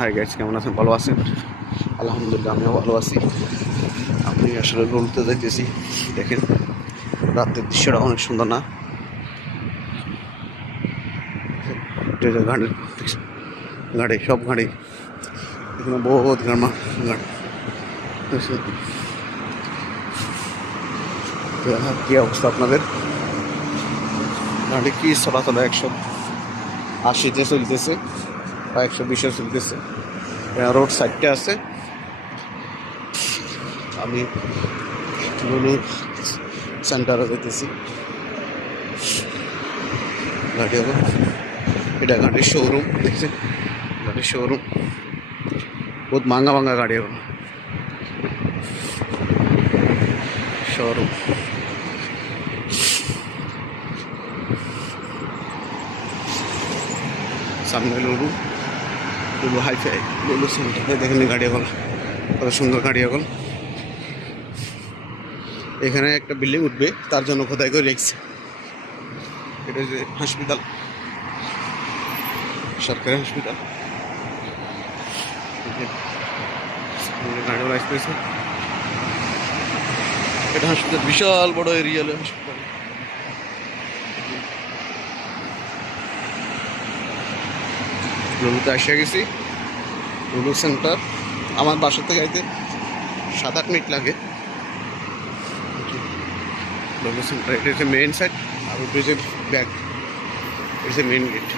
Hi guys, কেমন আছেন? ভালো আছেন? আলহামদুলিল্লাহ, আমিও ভালো আছি। আমি আসলে লুলুতে যাইতেছি। দেখেন রাতের দৃশ্যটা অনেক সুন্দর না? গাড়ি গাড়ি সব গাড়ি এখানে বহুত গাড়ি। কি অবস্থা আপনাদের? গাড়ি কি চলাচল 180-তে চলতেছে বা 120-এ চলতেছে। রোড সাইডটা আছে। আমি লুলু সেন্টারে যেতেছি। গাড়ি হবে, এটা গাড়ির শোরুম। দেখছেন গাড়ির শোরুম, বহুত মাঙ্গা মাঙ্গা গাড়ি হবে শোরুম। সামনে লুলু লুলু হাইফাই লুলু সেন্টারে দেখেন গাড়ি এখন কত সুন্দর গাড়ি এখন। এখানে একটা বিল্ডিং উঠবে, তার জন্য খোদাই করে রেখেছে। এটা যে হসপিটাল, সরকারি হসপিটাল। গাড়িও আসতেছে। এটা হসপিটাল, বিশাল বড় এরিয়ালে হসপিটাল। লুলুতে আসে গেছি, লুলু সেন্টার। আমার বাসা থেকে আইতে 7-8 মিনিট লাগে। লুলু সেন্টার, এটা হচ্ছে মেইন সাইড, আর ওটা হচ্ছে ব্যাক, এটা হচ্ছে মেইন গেট।